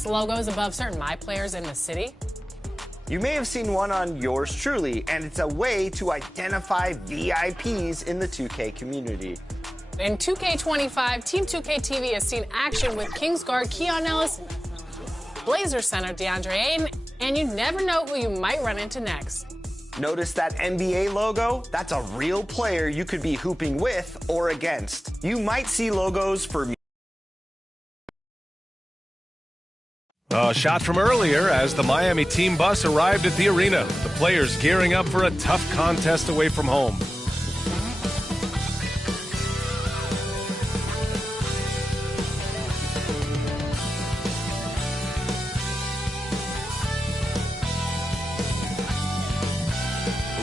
notice logos above certain My Players in the city? You may have seen one on yours truly, and it's a way to identify VIPs in the 2K community. In 2K25, Team 2K TV has seen action with Kings guard Keon Ellis, Blazer center DeAndre Ayton, and you never know who you might run into next. Notice that NBA logo? That's a real player you could be hooping with or against. You might see logos for A shot from earlier as the Miami team bus arrived at the arena. The players gearing up for a tough contest away from home.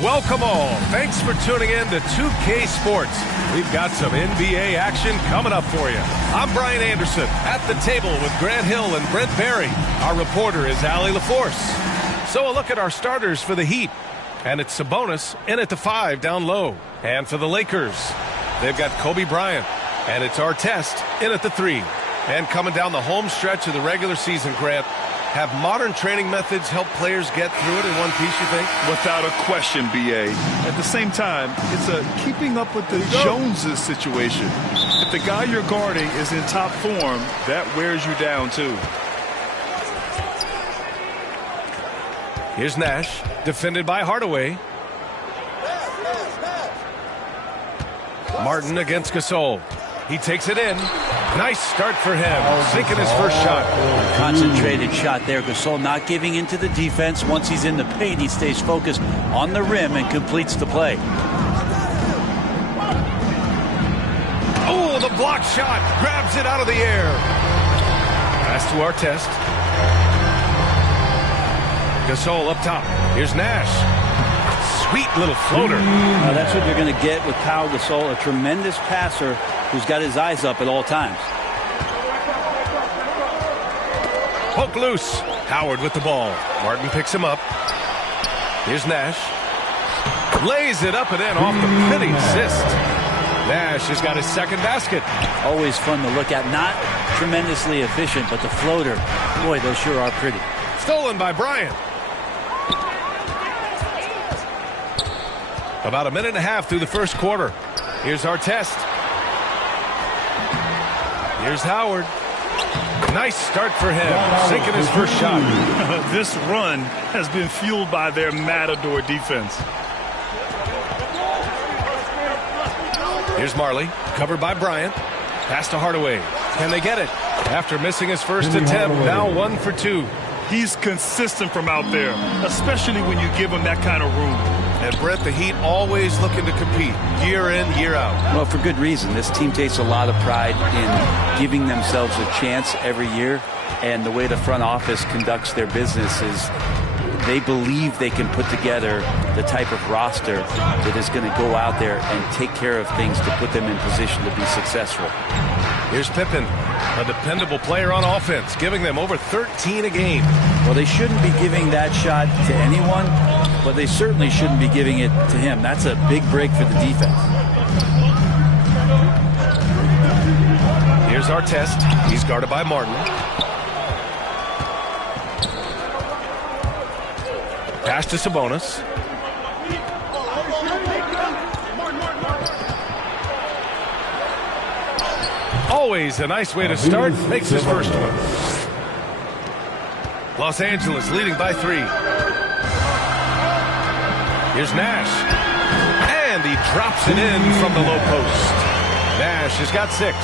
Welcome all. Thanks for tuning in to 2K Sports. We've got some NBA action coming up for you. I'm Brian Anderson at the table with Grant Hill and Brent Berry. Our reporter is Allie LaForce. So a look at our starters for the Heat. And it's Sabonis in at the 5 down low. And for the Lakers, they've got Kobe Bryant. And it's Artest in at the 3. And coming down the home stretch of the regular season, Grant, have modern training methods help players get through it in one piece, you think? Without a question, B.A. At the same time, it's a keeping up with the Joneses situation. If the guy you're guarding is in top form, that wears you down, too. Here's Nash, defended by Hardaway. Martin against Gasol. He takes it in. Nice start for him, sinking his first shot. Concentrated shot there. Gasol not giving into the defense. Once he's in the paint, he stays focused on the rim and completes the play. Oh, the block shot. Grabs it out of the air. Pass to Artest. Gasol up top. Here's Nash. Sweet little floater. That's what you're going to get with Pau Gasol, a tremendous passer who's got his eyes up at all times. Poke loose. Howard with the ball. Martin picks him up. Here's Nash. Lays it up and in off the pretty assist. Nash has got his second basket. Always fun to look at. Not tremendously efficient, but the floater, boy, those sure are pretty. Stolen by Bryant. About a minute and a half through the first quarter. Here's Artest. Here's Howard. Nice start for him, sinking his first shot. This run has been fueled by their Matador defense. Here's Marley, covered by Bryant. Pass to Hardaway. Can they get it? After missing his first attempt, now 1 for 2. He's consistent from out there, especially when you give him that kind of room. And Brett, the Heat always looking to compete year in, year out. Well, for good reason. This team takes a lot of pride in giving themselves a chance every year. And the way the front office conducts their business is they believe they can put together the type of roster that is going to go out there and take care of things to put them in position to be successful. Here's Pippen, a dependable player on offense, giving them over 13 a game. Well, they shouldn't be giving that shot to anyone, but they certainly shouldn't be giving it to him. That's a big break for the defense. Here's Artest. He's guarded by Martin. Pass to Sabonis. Always a nice way to start. Makes his first one. Los Angeles leading by 3. Here's Nash. And he drops it in from the low post. Nash has got 6.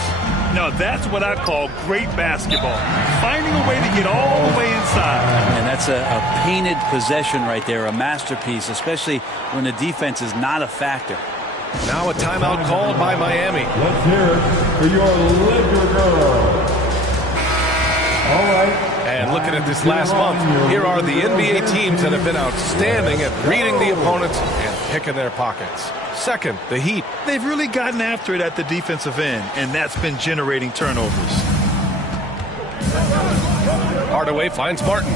Now that's what I call great basketball. Finding a way to get all the way inside. And that's a painted possession right there, a masterpiece, especially when the defense is not a factor. Now a timeout called by Miami. Let's hear it for your Laker girl. All right. And looking at this last month, here are the NBA teams that have been outstanding at reading the opponents and picking their pockets. Second, the Heat. They've really gotten after it at the defensive end, and that's been generating turnovers. Hardaway finds Martin.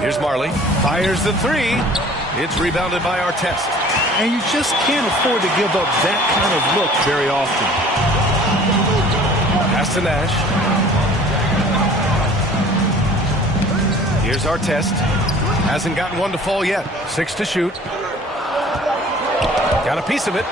Here's Marley. Fires the 3. It's rebounded by Artest. And you just can't afford to give up that kind of look very often. Pass to Nash. Here's our test. Hasn't gotten one to fall yet. 6 to shoot. Got a piece of it.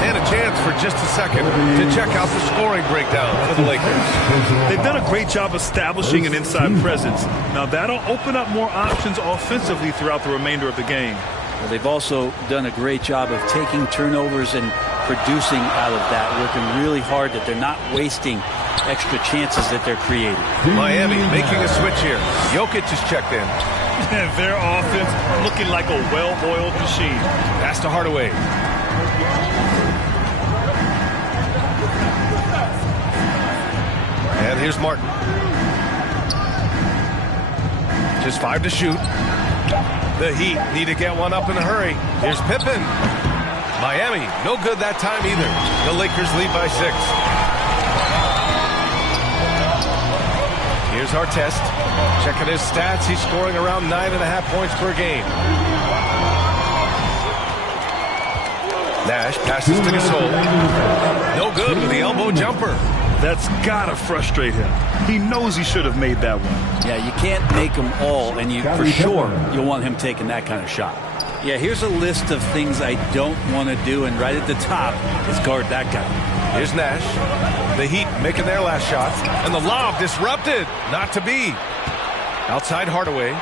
And a chance for just a second to check out the scoring breakdown for the Lakers. They've done a great job establishing an inside presence. Now that'll open up more options offensively throughout the remainder of the game. Well, they've also done a great job of taking turnovers and producing out of that, working really hard that they're not wasting extra chances that they're creating. Miami making a switch here. Jokic is checked in. And their offense looking like a well-oiled machine. Pass to Hardaway. And here's Martin. Just 5 to shoot. The Heat need to get one up in a hurry. Here's Pippen. Miami, no good that time either. The Lakers lead by 6. Here's our test. Checking his stats. He's scoring around 9.5 points per game. Nash passes to Gasol. No good with the elbow jumper. That's gotta frustrate him. He knows he should have made that one. Yeah, you can't make them all, and you for sure you'll want him taking that kind of shot. Yeah, here's a list of things I don't want to do, and right at the top is guard that guy. Here's Nash. The Heat making their last shot, and the lob disrupted. Not to be. Outside Hardaway.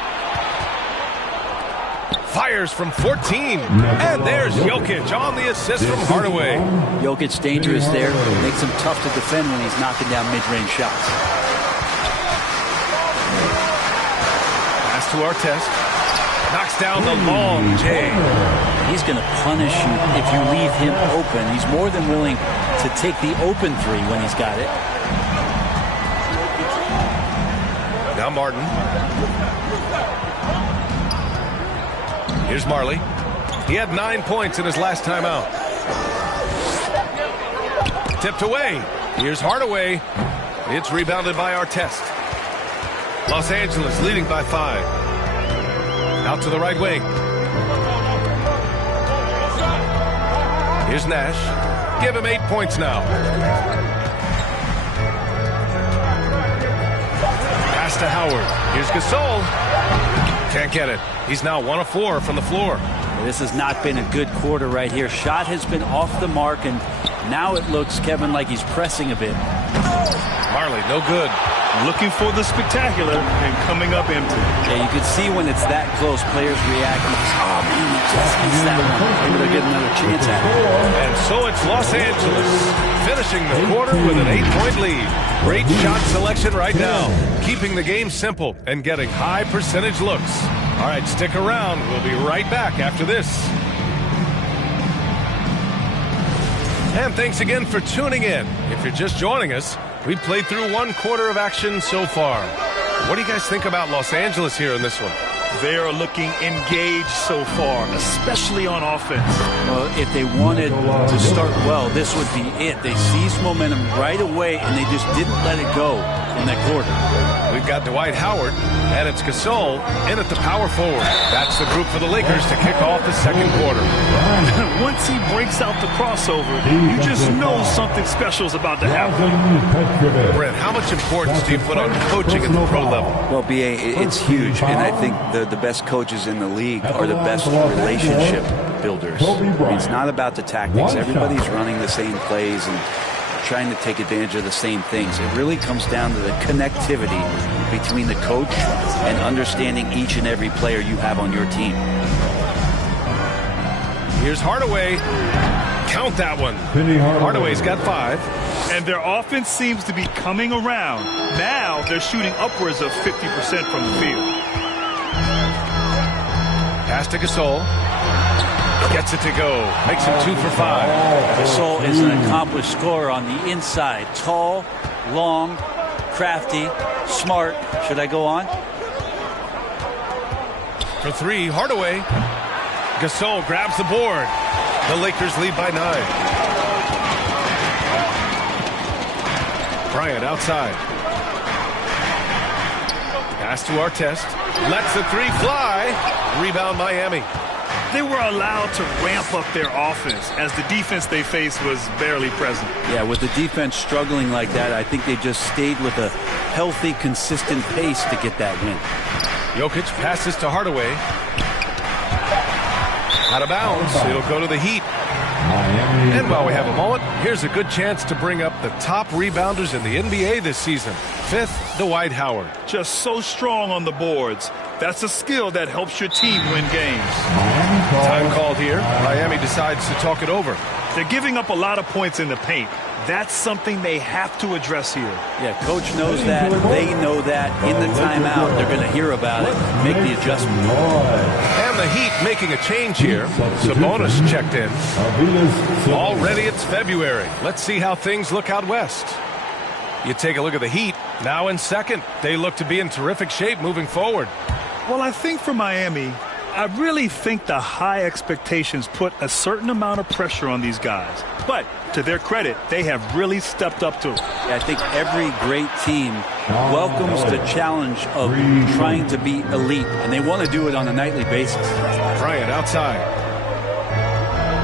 Fires from 14. And there's Jokic on the assist from Hardaway. Jokic's dangerous there. Makes him tough to defend when he's knocking down mid-range shots. Pass to our test. Knocks down the long J. He's going to punish you if you leave him open. He's more than willing to take the open three when he's got it. Now Martin. Here's Marley. He had 9 points in his last time out. Tipped away. Here's Hardaway. It's rebounded by Artest. Los Angeles leading by 5. Out to the right wing. Here's Nash. Give him 8 points now. Pass to Howard. Here's Gasol. Can't get it. He's now 1 of 4 from the floor. This has not been a good quarter right here. Shot has been off the mark, and now it looks, Kevin, like he's pressing a bit. Marley, no good. Looking for the spectacular and coming up empty. Yeah, you can see when it's that close, players reacting. Oh, man, he just missed that one. Maybe they'll get another chance at it. And so it's Los Angeles finishing the quarter with an 8-point lead. Great shot selection right now, keeping the game simple and getting high percentage looks. All right, stick around. We'll be right back after this. And thanks again for tuning in. If you're just joining us, we've played through 1 quarter of action so far. What do you guys think about Los Angeles here in this one? They are looking engaged so far, especially on offense. Well, if they wanted to start well, this would be it. They seized momentum right away, and they just didn't let it go in that quarter. We've got Dwight Howard, and it's Gasol in at the power forward. That's the group for the Lakers to kick off the second quarter. Once he breaks out the crossover, you just know something special is about to happen. Brent, how much importance do you put on coaching at the pro level? Well, B.A., it's huge, and I think the best coaches in the league are the best relationship builders. I mean, it's not about the tactics. Everybody's running the same plays and trying to take advantage of the same things. It really comes down to the connectivity between the coach and understanding each and every player you have on your team. Here's Hardaway. Count that one. Hardaway's got 5. And their offense seems to be coming around. Now they're shooting upwards of 50% from the field. Pass to Gasol. Gets it to go. Makes him 2 for 5. Gasol is an accomplished scorer on the inside. Tall, long, crafty, smart. Should I go on? For 3, Hardaway. Gasol grabs the board. The Lakers lead by 9. Bryant outside. Pass to Artest. Lets the 3 fly. Rebound Miami. They were allowed to ramp up their offense as the defense they faced was barely present. Yeah, with the defense struggling like that, I think they just stayed with a healthy, consistent pace to get that win. Jokic passes to Hardaway. Out of bounds. It'll go to the Heat. And while we have a moment, here's a good chance to bring up the top rebounders in the NBA this season. 5th, Dwight Howard. Just so strong on the boards. That's a skill that helps your team win games. Time called here. Miami decides to talk it over. They're giving up a lot of points in the paint. That's something they have to address here. Yeah, coach knows that. They know that. In the timeout, they're going to hear about it, make the adjustment. And the Heat making a change here. Sabonis checked in. Already it's February. Let's see how things look out west. You take a look at the Heat. Now in 2nd. They look to be in terrific shape moving forward. Well, I think for Miami, I really think the high expectations put a certain amount of pressure on these guys. But to their credit, they have really stepped up to it. Yeah, I think every great team welcomes the challenge of trying to be elite, and they want to do it on a nightly basis. Bryant outside.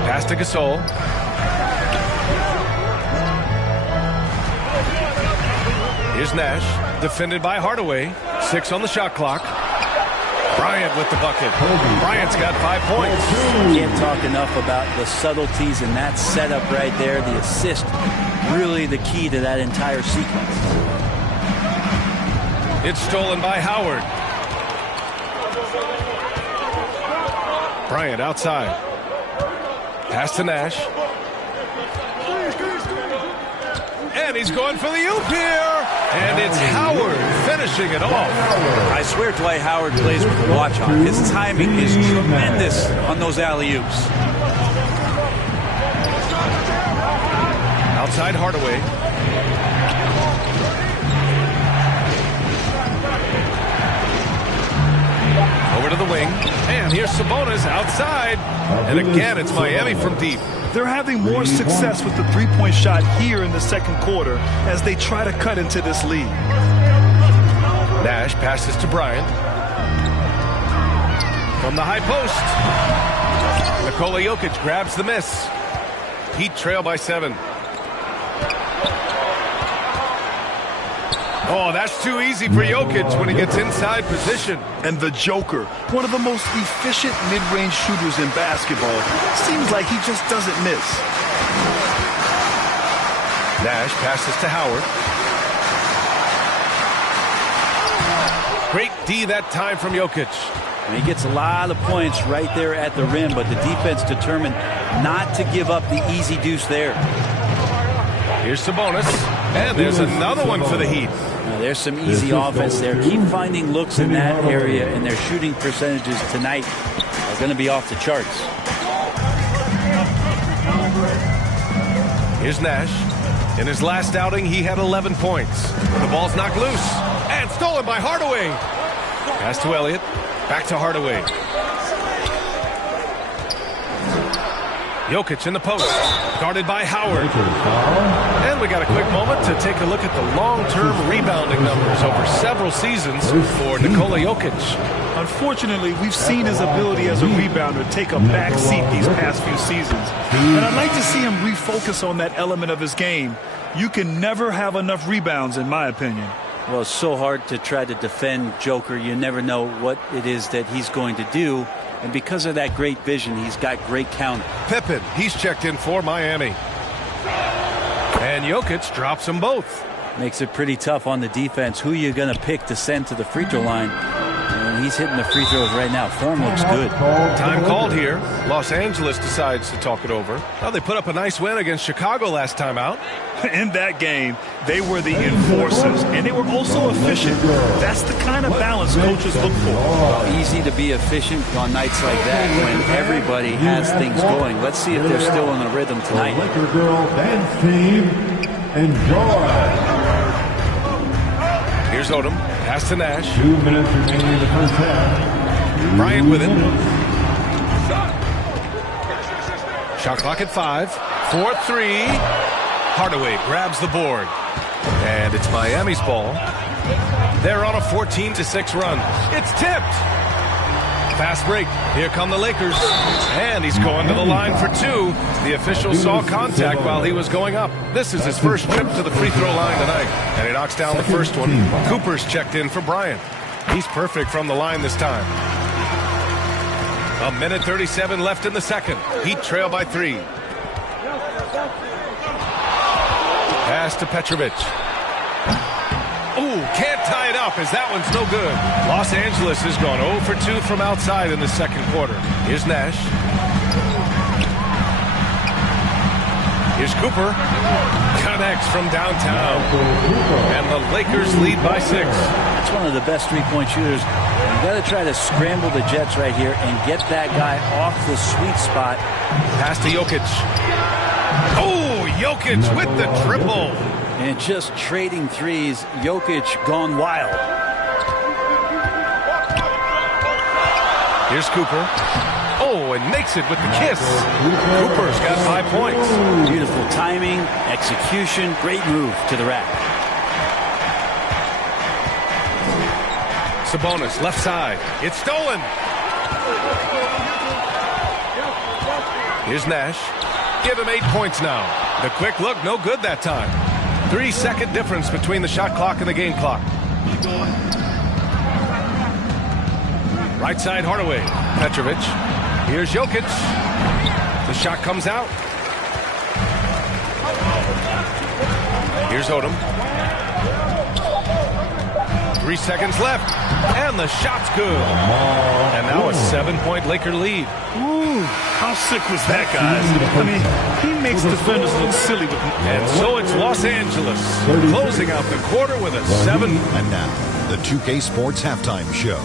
Pass to Gasol. Here's Nash, defended by Hardaway. 6 on the shot clock. Bryant with the bucket. Bryant's got 5 points. Can't talk enough about the subtleties in that setup right there. The assist, really the key to that entire sequence. It's stolen by Howard. Bryant outside. Pass to Nash. And he's going for the oop here. And it's Howard finishing it off. I swear Dwight Howard plays with a watch on. His timing is tremendous on those alley-oops. Outside Hardaway. Over to the wing. And here's Sabonis outside. And again, it's Miami from deep. They're having more success with the three-point shot here in the 2nd quarter as they try to cut into this lead. Nash passes to Bryant. From the high post. Nikola Jokic grabs the miss. Heat trail by 7. Oh, that's too easy for Jokic when he gets inside position. And the Joker, one of the most efficient mid-range shooters in basketball, seems like he just doesn't miss. Nash passes to Howard. Great D that time from Jokic. And he gets a lot of points right there at the rim, but the defense determined not to give up the easy deuce there. Here's Sabonis. And there's another one for the Heat. Now, there's some easy offense there. Keep finding looks in that area, and their shooting percentages tonight are going to be off the charts. Here's Nash. In his last outing, he had 11 points. The ball's knocked loose. And stolen by Hardaway. Pass to Elliott. Back to Hardaway. Jokic in the post. Guarded by Howard. And we got a quick moment to take a look at the long-term rebounding numbers over several seasons for Nikola Jokic. Unfortunately, we've seen his ability as a rebounder take a back seat these past few seasons. And I'd like to see him refocus on that element of his game. You can never have enough rebounds, in my opinion. Well, it's so hard to try to defend Joker. You never know what it is that he's going to do. And because of that great vision, he's got great counter. Pippen, he's checked in for Miami. And Jokic drops them both. Makes it pretty tough on the defense. Who you going to pick to send to the free throw line? And he's hitting the free throws right now. Form looks good. Time called here. Los Angeles decides to talk it over. Well, they put up a nice win against Chicago last time out. In that game, they were the enforcers, and they were also efficient. That's the kind of balance coaches look for. Well, easy to be efficient on nights like that when everybody has things going. Let's see if they're still in a rhythm tonight. Liquor Girl Dance Team, enjoy. Here's Odom. Pass to Nash. 2 minutes remaining in the first half. Bryant with it. Shot clock at 5. 4-3. Hardaway grabs the board. And it's Miami's ball. They're on a 14-6 run. It's tipped. Fast break. Here come the Lakers. And he's going to the line for two. The official saw contact while he was going up. This is his first trip to the free throw line tonight. And he knocks down the first one. Cooper's checked in for Bryant. He's perfect from the line this time. 1:37 left in the second. Heat trail by 3. Pass to Petrovic. Ooh, can't tie it up as that one's no good. Los Angeles has gone 0 for 2 from outside in the second quarter. Here's Nash. Here's Cooper. Connects from downtown. And the Lakers lead by 6. That's one of the best three-point shooters. You got to try to scramble the Jets right here and get that guy off the sweet spot. Pass to Jokic. Oh, Jokic with the triple. And just trading threes, Jokic gone wild. Here's Cooper. Oh, and makes it with the kiss. Cooper's got 5 points. Beautiful timing, execution, great move to the rack. Sabonis, left side. It's stolen. Here's Nash. Give him 8 points now. The quick look, no good that time. 3-second difference between the shot clock and the game clock. Right side, Hardaway. Petrovic. Here's Jokic. The shot comes out. Here's Odom. 3 seconds left. And the shot's good. And now a 7-point Laker lead. Ooh, how sick was that, guys? I mean, he makes defenders look silly with him. And so it's Los Angeles closing out the quarter with a 7. And now, the 2K Sports Halftime Show.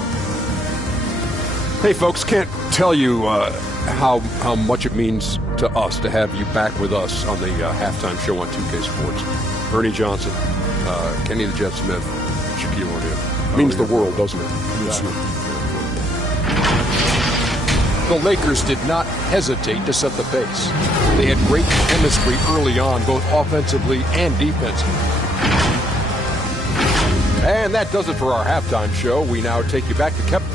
Hey, folks, can't tell you how much it means to us to have you back with us on the halftime show on 2K Sports. Ernie Johnson, Kenny the Jet Smith, Shaquille O'Neal. Means the world, doesn't it? Yes. The Lakers did not hesitate to set the pace. They had great chemistry early on, both offensively and defensively. And that does it for our halftime show. We now take you back to Kevin.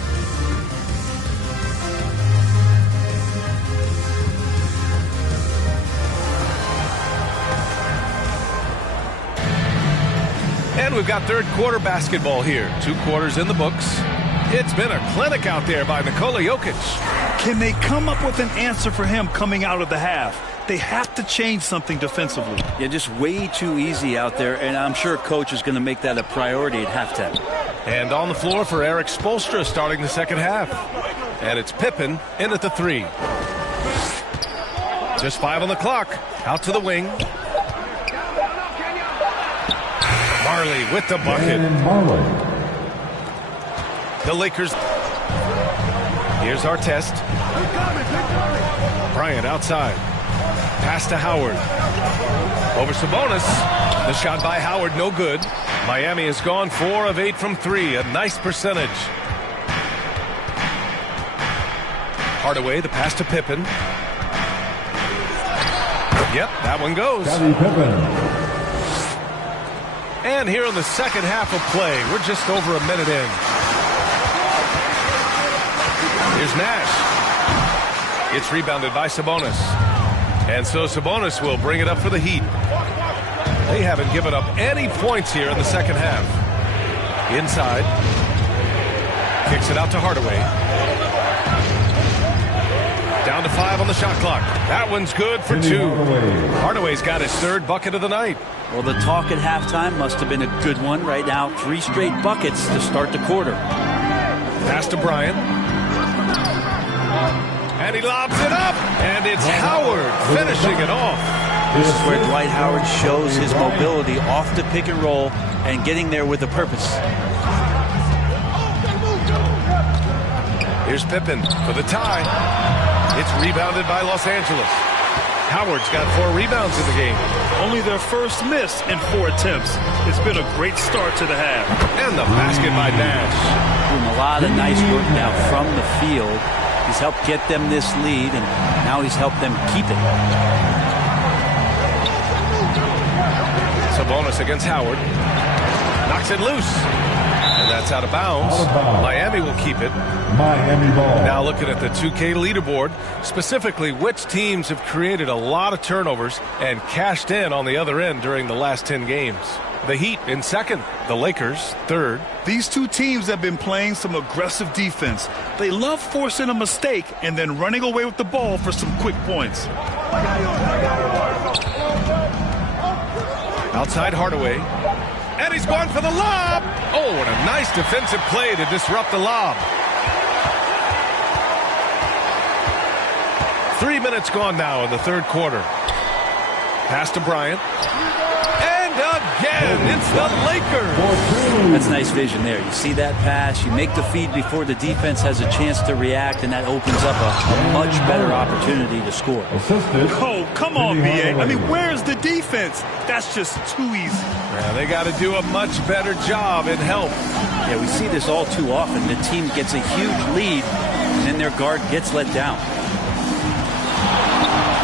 And we've got third quarter basketball here. 2 quarters in the books. It's been a clinic out there by Nikola Jokic. Can they come up with an answer for him coming out of the half? They have to change something defensively. Yeah, just way too easy out there, and I'm sure coach is going to make that a priority at halftime. And on the floor for Eric Spoelstra starting the second half. And it's Pippen in at the 3. Just 5 on the clock. Out to the wing. Marley with the bucket. The Lakers. Here's Artest. Bryant outside. Pass to Howard. Over Sabonis. The shot by Howard, no good. Miami has gone 4 of 8 from 3. A nice percentage. Hardaway, the pass to Pippen. Yep, that one goes. And here in the second half of play, we're just over a minute in. Here's Nash. It's rebounded by Sabonis. And so Sabonis will bring it up for the Heat. They haven't given up any points here in the second half. Inside. Kicks it out to Hardaway. Down to 5 on the shot clock. That one's good for 2. Hardaway's got his 3rd bucket of the night. Well, the talk at halftime must have been a good one. Right now, 3 straight buckets to start the quarter. Pass to Bryant. And he lobs it up. And it's Howard finishing it off. This is where Dwight Howard shows his mobility off the pick and roll and getting there with a purpose. Here's Pippen for the tie. It's rebounded by Los Angeles. Howard's got 4 rebounds in the game. Only their first miss in 4 attempts. It's been a great start to the half. And the basket by Nash. Doing a lot of nice work now from the field. He's helped get them this lead, and now he's helped them keep it. Sabonis against Howard. Knocks it loose. And that's out of bounds. Miami will keep it. Miami ball. Now looking at the 2K leaderboard, specifically which teams have created a lot of turnovers and cashed in on the other end during the last 10 games. The Heat in second, the Lakers third. These two teams have been playing some aggressive defense. They love forcing a mistake and then running away with the ball for some quick points. Outside Hardaway. And he's going for the lob. Oh, what a nice defensive play to disrupt the lob. 3 minutes gone now in the third quarter. Pass to Bryant. And again, it's the Lakers. That's nice vision there. You see that pass, you make the feed before the defense has a chance to react, and that opens up a much better opportunity to score. Oh, come on, B.A. I mean, where's the defense? That's just too easy. Yeah, they got to do a much better job in help. Yeah, we see this all too often. The team gets a huge lead, and then their guard gets let down.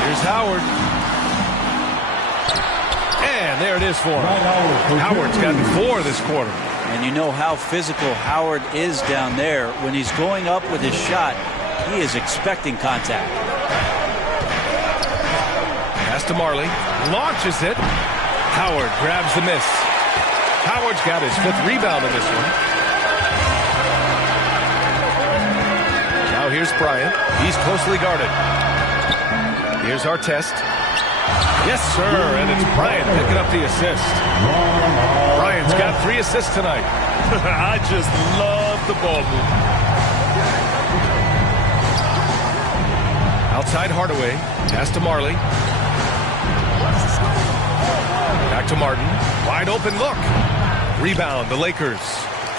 Here's Howard. And there it is for him. Howard's gotten 4 this quarter. And you know how physical Howard is down there. When he's going up with his shot, he is expecting contact. Pass to Marley. Launches it. Howard grabs the miss. Howard's got his 5th rebound in this one. Now here's Bryant. He's closely guarded. Here's Artest. Yes, sir, and it's Bryant picking up the assist. Bryant's got 3 assists tonight. I just love the ball movement. Outside Hardaway. Pass to Marley. Back to Martin. Wide open look. Rebound, the Lakers.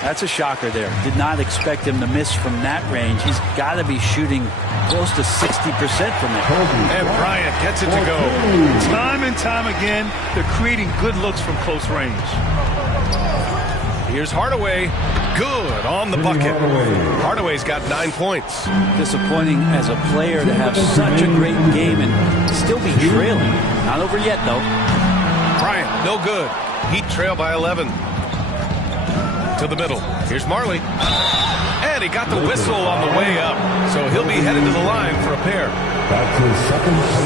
That's a shocker there. Did not expect him to miss from that range. He's got to be shooting close to 60% from there. And Bryant gets it to go. Time and time again, they're creating good looks from close range. Here's Hardaway. Good on the bucket. Hardaway's got 9 points. Disappointing as a player to have such a great game and still be trailing. Not over yet, though. Bryant, no good. Heat trail by 11. To the middle. Here's Marley. And he got the whistle on the way up. So he'll be headed to the line for a pair.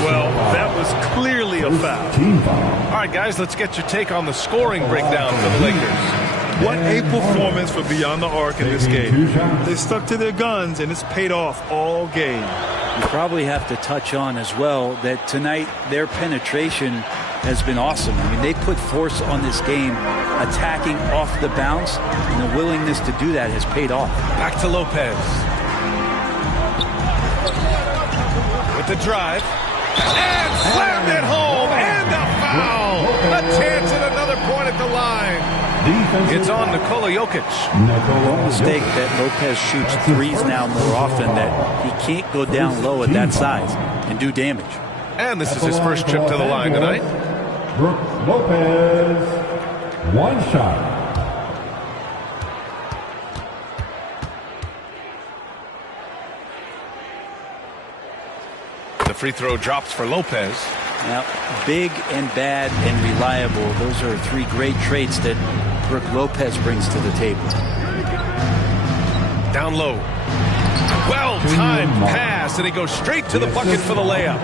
Well, that was clearly a foul. All right, guys, let's get your take on the scoring breakdown for the Lakers. What a performance for Beyond the Arc in this game. They stuck to their guns, and it's paid off all game. You probably have to touch on as well that tonight their penetration has been awesome. I mean, they put force on this game, attacking off the bounce, and the willingness to do that has paid off. Back to Lopez. With the drive. And slammed it home. And a foul. A chance at another point at the line. It's on Nikola Jokic. No mistake that Lopez shoots threes now more often, that he can't go down low at that size and do damage. And this is his first trip to the line tonight. Brooks Lopez, 1 shot. The free throw drops for Lopez. Now, big and bad and reliable. Those are 3 great traits that Brooke Lopez brings to the table. Down low. Well-timed pass, and he goes straight to the bucket for the layup.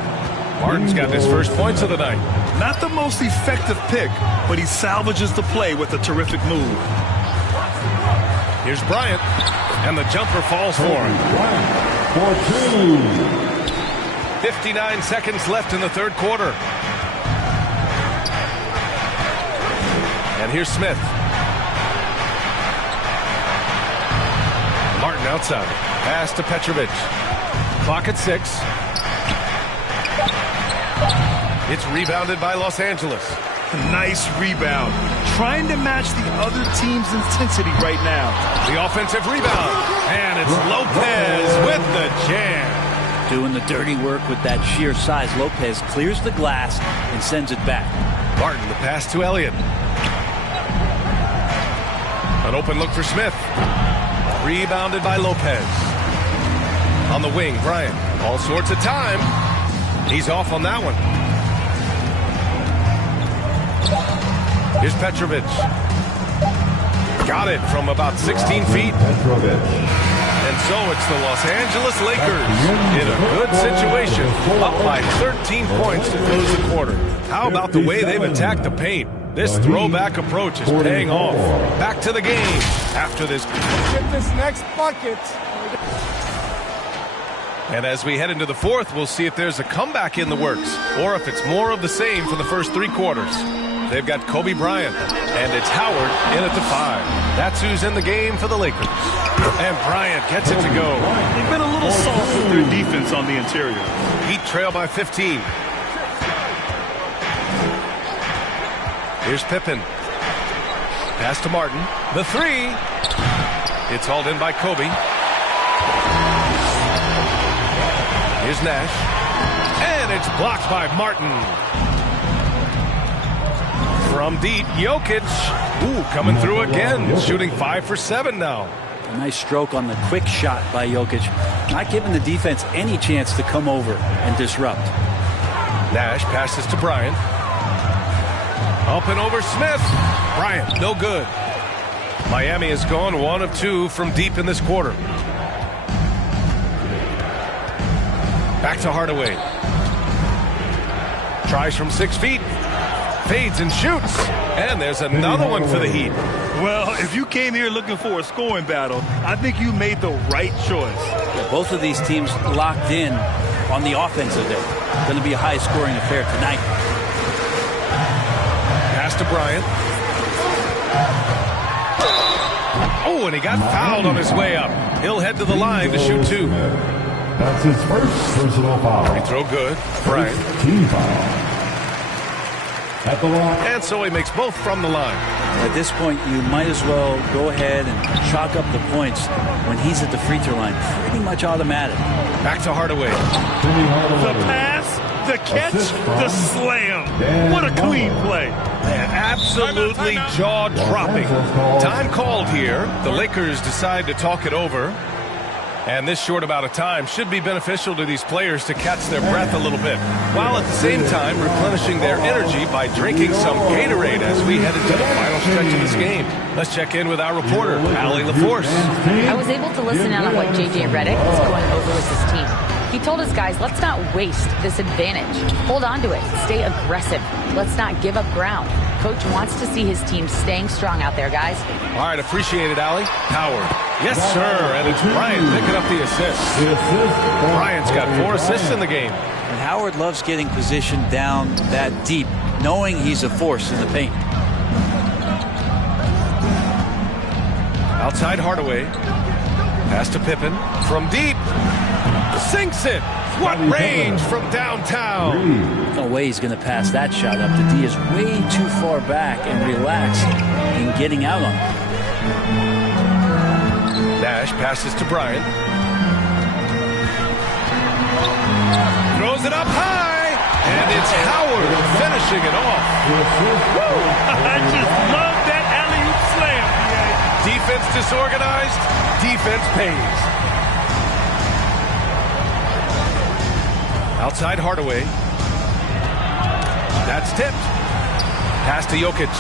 Martin's got his first points of the night. Not the most effective pick, but he salvages the play with a terrific move. Here's Bryant, and the jumper falls for him. For 2. 59 seconds left in the third quarter. And here's Smith. Martin outside. Pass to Petrovic. Clock at 6. It's rebounded by Los Angeles. Nice rebound. Trying to match the other team's intensity right now. The offensive rebound. And it's Lopez with the jam. Doing the dirty work with that sheer size. Lopez clears the glass and sends it back. Martin, the pass to Elliott. An open look for Smith. Rebounded by Lopez. On the wing, Bryant. All sorts of time. He's off on that one. Here's Petrovic. Got it from about 16 feet. And so it's the Los Angeles Lakers in a good situation, up by 13 points to close the quarter. How about the way they've attacked the paint? This throwback approach is paying off. Back to the game after this. Get this next bucket. And as we head into the fourth, we'll see if there's a comeback in the works or if it's more of the same for the first 3 quarters. They've got Kobe Bryant, and it's Howard in at the 5. That's who's in the game for the Lakers. And Bryant gets it to go. They've been a little soft with their defense on the interior. Heat trail by 15. Here's Pippen. Pass to Martin. The 3. It's hauled in by Kobe. Here's Nash. And it's blocked by Martin. From deep, Jokic. Ooh, coming through again. Shooting 5 for 7 now. A nice stroke on the quick shot by Jokic. Not giving the defense any chance to come over and disrupt. Nash passes to Bryant. Up and over Smith. Bryant, no good. Miami has gone 1 of 2 from deep in this quarter. Back to Hardaway. Tries from 6 feet. Fades and shoots. And there's another one for the Heat. Well, if you came here looking for a scoring battle, I think you made the right choice. Yeah, both of these teams locked in on the offensive end. Going to be a high-scoring affair tonight. Pass to Bryant. Oh, and he got fouled on his way up. He'll head to the line to shoot 2. That's his first personal foul. Free throw good. Bryant. Team foul. At the line. And so he makes both from the line. At this point, you might as well go ahead and chalk up the points when he's at the free throw line. Pretty much automatic. Back to Hardaway. The pass, the catch, the slam. What a clean play. Absolutely jaw-dropping. Time called here. The Lakers decide to talk it over. And this short amount of time should be beneficial to these players to catch their breath a little bit, while at the same time replenishing their energy by drinking some Gatorade as we head into the final stretch of this game. Let's check in with our reporter, Allie LaForce. I was able to listen in on what J.J. Redick was going over with his team. He told his guys, let's not waste this advantage. Hold on to it. Stay aggressive. Let's not give up ground. Coach wants to see his team staying strong out there, guys. All right, appreciate it, Allie. Howard. Yes, sir. And it's Bryant picking up the assist. Bryant's got 4 assists in the game. And Howard loves getting positioned down that deep, knowing he's a force in the paint. Outside Hardaway. Pass to Pippen. From deep. Sinks it. What range from downtown. No way he's going to pass that shot up. The D is way too far back and relaxed in getting out on it. Nash passes to Bryant. Throws it up high. And it's Howard finishing it off. I just love that alley-oop slam. Defense disorganized. Defense pays. Outside Hardaway. That's tipped. Pass to Jokic.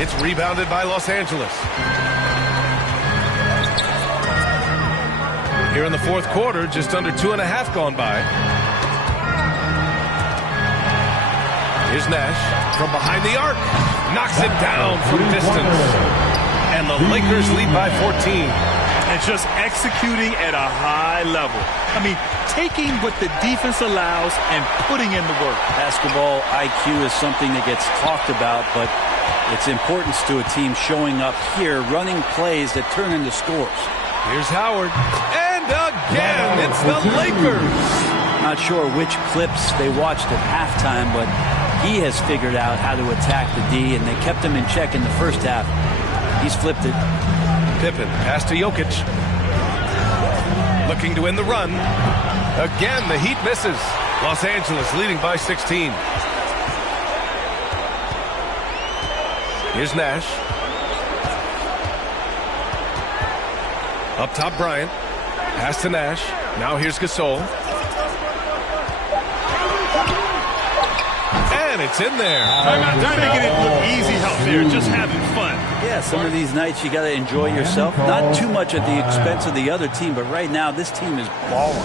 It's rebounded by Los Angeles. Here in the fourth quarter, just under 2.5 gone by. Here's Nash from behind the arc. Knocks it down from distance. And the Lakers lead by 14. And just executing at a high level. I mean, taking what the defense allows and putting in the work. Basketball IQ is something that gets talked about, but its importance to a team showing up here, running plays that turn into scores. Here's Howard. And again, it's the Lakers. Not sure which clips they watched at halftime, but he has figured out how to attack the D, and they kept him in check in the first half. He's flipped it. Pippen, pass to Jokic. Looking to win the run. Again, the Heat misses. Los Angeles leading by 16. Here's Nash. Up top, Bryant. Pass to Nash. Now here's Gasol. And and it's in there. They're making it look easy out there, just having fun. Yeah, some of these nights you got to enjoy yourself. Not too much at the expense of the other team, but right now this team is balling.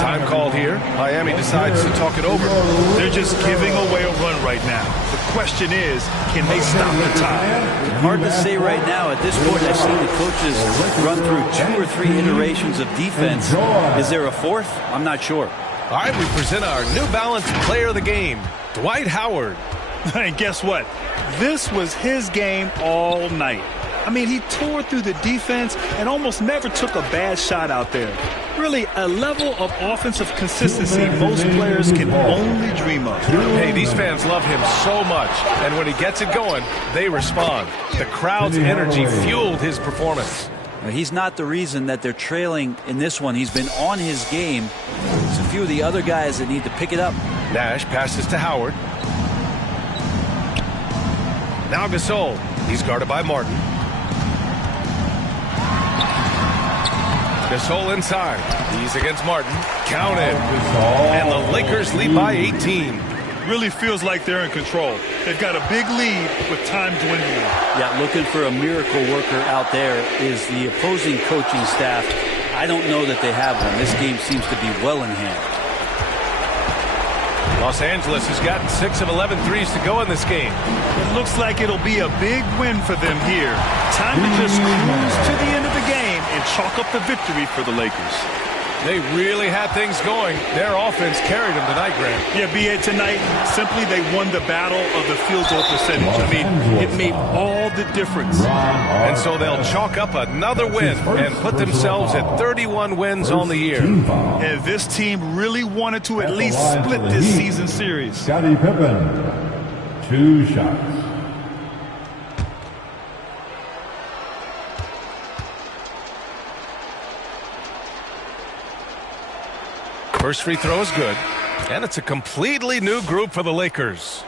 Time called here. Miami decides to talk it over. They're just giving away a run right now. The question is, can they stop the time? Hard to say right now. At this point, I've seen the coaches run through 2 or 3 iterations of defense. Is there a fourth? I'm not sure. All right, we present our New Balance player of the game, Dwight Howard. And guess what? This was his game all night. I mean, he tore through the defense and almost never took a bad shot out there. Really, a level of offensive consistency most players can only dream of. Hey, these fans love him so much, and when he gets it going, they respond. The crowd's energy fueled his performance. He's not the reason that they're trailing in this one. He's been on his game. There's a few of the other guys that need to pick it up. Nash passes to Howard. Now Gasol. He's guarded by Martin. Gasol inside. He's against Martin. Counted. And the Lakers lead by 18. Really feels like they're in control. They've got a big lead with time dwindling. Yeah, looking for a miracle worker out there is the opposing coaching staff. I don't know that they have one. This game seems to be well in hand. Los Angeles has gotten 6 of 11 threes to go in this game. It looks like it'll be a big win for them here. Time to just cruise to the end of the game and chalk up the victory for the Lakers. They really had things going. Their offense carried them tonight, Grant. Yeah, B.A., tonight, simply they won the battle of the field goal percentage. I mean, it made all the difference. And so they'll chalk up another win and put themselves at 31 wins on the year. And this team really wanted to at least split this season series. Scottie Pippen, 2 shots. First free throw is good, and it's a completely new group for the Lakers.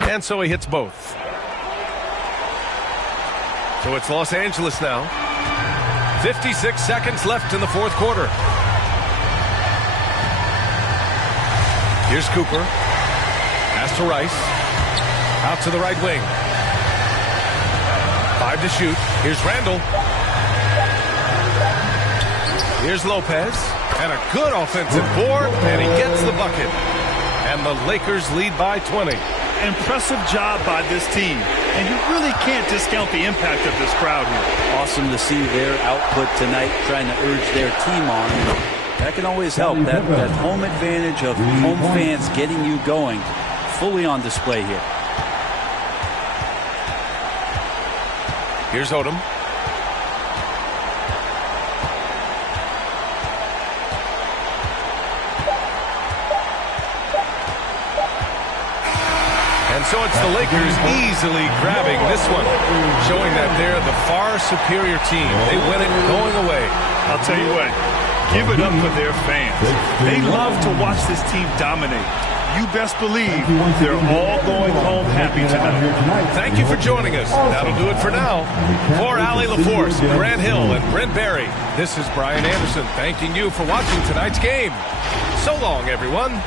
And so he hits both. So it's Los Angeles now. 56 seconds left in the fourth quarter. Here's Cooper. Pass to Rice. Out to the right wing. 5 to shoot. Here's Randall. Here's Lopez. And a good offensive board, and he gets the bucket. And the Lakers lead by 20. Impressive job by this team. And you really can't discount the impact of this crowd here. Awesome to see their output tonight, trying to urge their team on. That can always help. That home advantage of home fans getting you going, fully on display here. Here's Odom. And so it's the Lakers easily grabbing this one, showing that they're the far superior team. They win it going away. I'll tell you what. Give it up for their fans. They love to watch this team dominate. You best believe they're all going home happy tonight. Thank you for joining us. That'll do it for now. For Allie LaForce, Grant Hill, and Brent Barry, this is Brian Anderson thanking you for watching tonight's game. So long, everyone.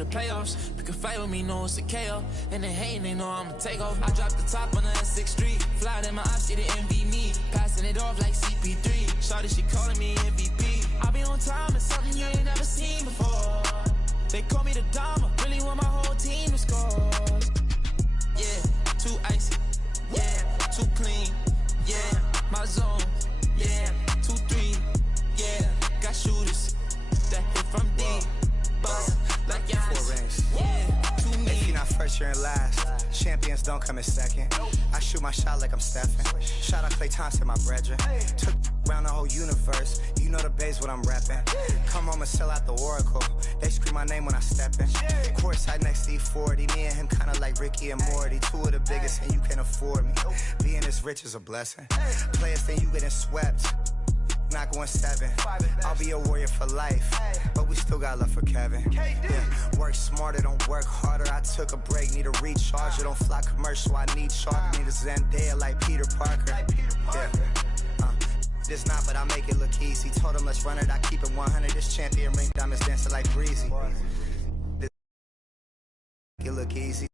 the playoffs. You can fight with me, know it's a KO. And they hating, they know I'ma take off. I dropped the top on the S6 Street. Fly in my eyes, she didn't envy me. Passing it off like CP3. Shawty, she calling me MVP. I be on time, it's something you ain't never seen before. They call me the Dama, really want my whole team to score. Yeah, too icy. Yeah, too clean. Yeah, my zone. Yeah, 2-3. Yeah, got shooters that hit from deep. Bust like Giannis. Yeah, too mean. If you're not first, you're in last. Champions don't come in second. I shoot my shot like I'm Stephen. Shout out Klay Thompson, my brethren. Took around the whole universe. You know the base what I'm rapping. Come home and sell out the Oracle. They scream my name when I step in. Courtside next to E40. Me and him kinda like Ricky and Morty. Two of the biggest and you can't afford me. Being this rich is a blessing. Players think you getting swept. Not going 7. I'll be a warrior for life, but we still got love for Kevin. Yeah. Work smarter, don't work harder. I took a break, need a recharger. Don't fly commercial, I need charter. Need a Zendaya like Peter Parker. Yeah. This not, but I make it look easy. Told him let's run it, I keep it 100. This champion ring diamonds dancing like breezy. This it look easy.